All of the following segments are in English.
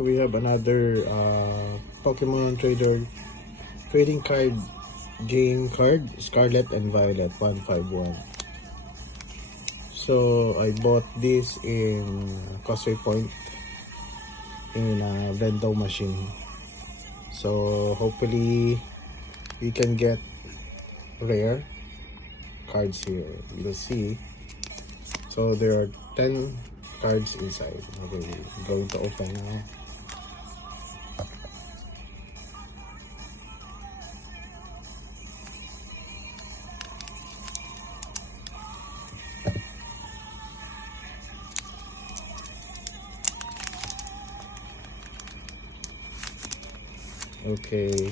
we have another Pokemon Trader trading card game card, Scarlet and Violet 151. So I bought this in Causeway Point in a vending machine. So hopefully we can get rare cards here. We'll see. So there are 10 cards inside. Okay, going to open now. Okay,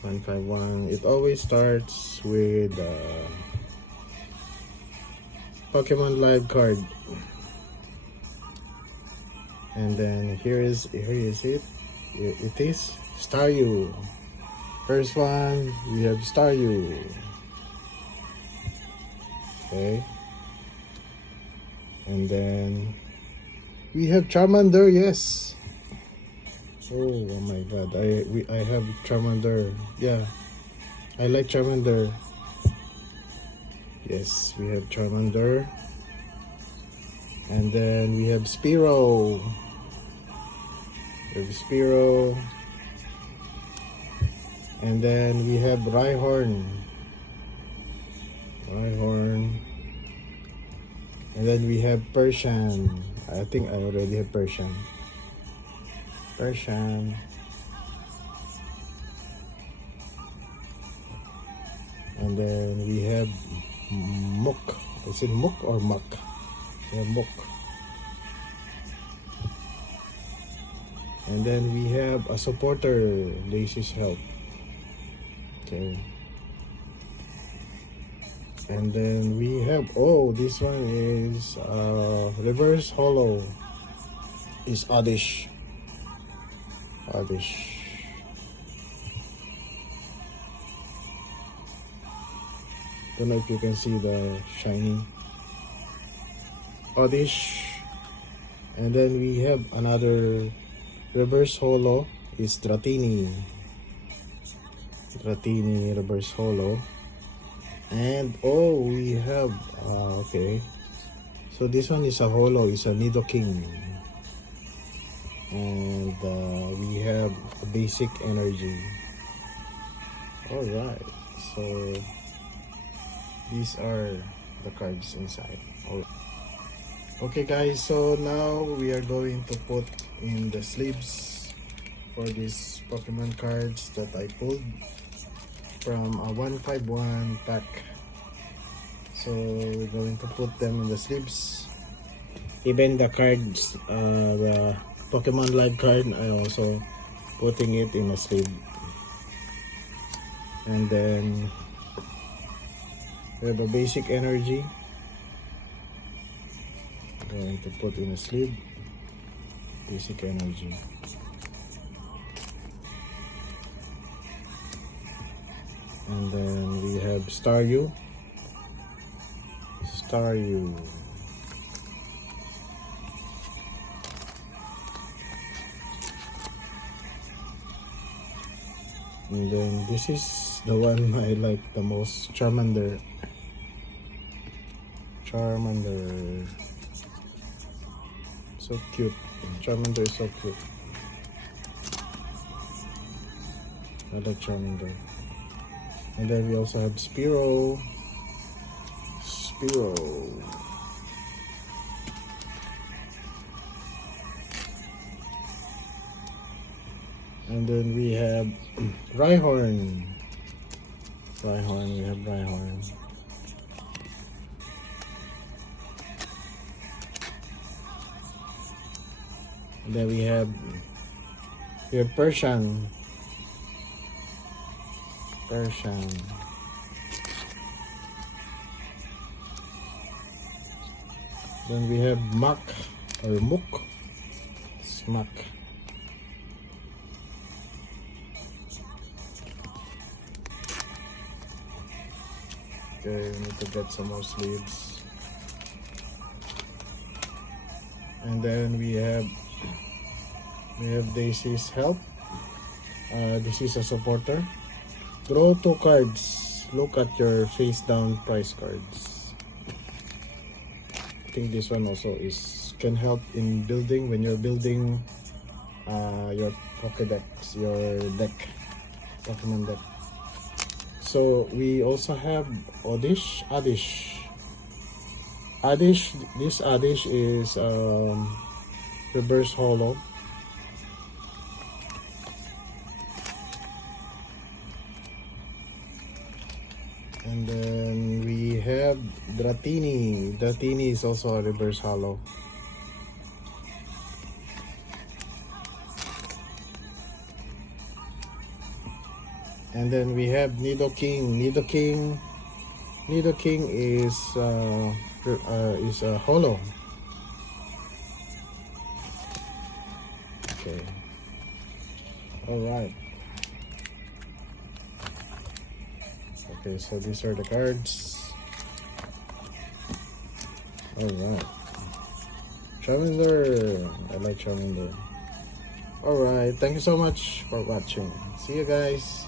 151. It always starts with Pokemon Live card, and then here is it. It is Staryu. First one, we have Staryu. Okay, and then we have Charmander. Yes. Oh my god, I have Charmander. Yeah, I like Charmander. Yes, we have Charmander. And then we have Spearow. And then we have Rhyhorn. And then we have Persian. I think I already have Persian. And then we have Muk. Is it Muk or Muk? Yeah, Muk. And then we have a supporter, Lacy's Help. Okay. And then we have, oh, this one is reverse holo. Is Oddish. Don't know if you can see the shiny Oddish. And then we have another reverse holo is Dratini reverse holo. And oh, we have okay, so this one is a holo, is a Nidoking. And we have a basic energy. Alright, so these are the cards inside. Okay guys, so now we are going to put in the sleeves for these Pokemon cards that I pulled from a 151 pack. So we're going to put them in the sleeves. Even the cards, the Pokemon Live card, I also putting it in a sleeve. And then we have a basic energy. Going to put in a sleeve. Basic energy. And then we have Staryu. And then this is the one I like the most, Charmander. So cute. Charmander is so cute. I like Charmander. And then we also have Spearow. And then we have Rhyhorn. And then we have Persian. Then we have Muk or Muk. Smack. Okay, we need to get some more sleeves. And then we have We have Daisy's Help. This is a supporter. Draw 2 cards. Look at your face down price cards. I think this one also can help in building when you're building your Pokédex, your deck, Pokemon deck. So we also have Oddish. This Oddish is reverse holo. And then we have Dratini. Dratini is also a reverse holo. And then we have Nidoking. Nidoking is a holo. Okay. All right. Okay, so these are the cards. All right. Charmander. I like Charmander. All right. Thank you so much for watching. See you guys.